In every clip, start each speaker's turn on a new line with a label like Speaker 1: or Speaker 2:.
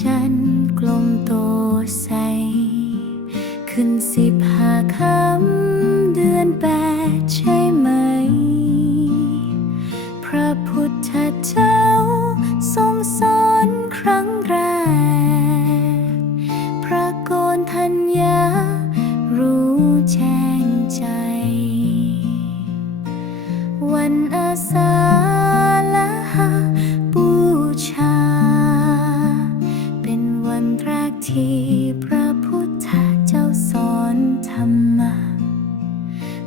Speaker 1: ฉันกลมโตใส ขึ้นสิบห้าคำเดือนแปดใช่ พระพุทธเจ้าสอนธรรม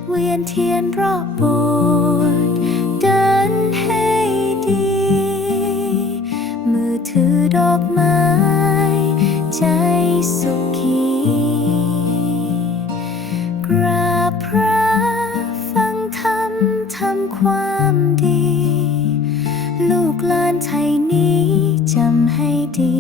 Speaker 1: เวียนเทียนรอบโบสถ์เดินให้ดี มือถือดอกไม้ ใจสุขีกราพระฟังธรรมทำความดี ลูกหลานไทยนี้จำให้ดี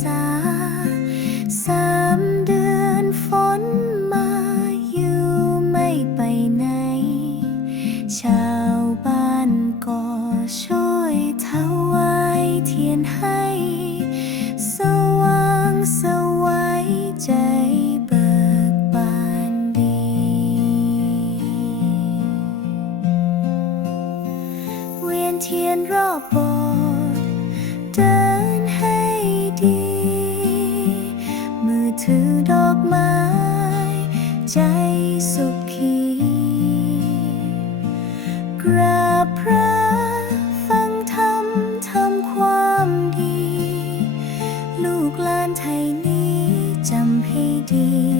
Speaker 1: สามเดือนฝนมาอยู่ไม่ไปไหน ชาวบ้านก็ช่วยถวายเทียนให้ สว่างสวัยใจเบิกบานดี เวียนเทียนรอบโบสถ์ ใจสุขีกราบพระฟังธรรมทำความดี ลูกหลานไทยนี้จำให้ดี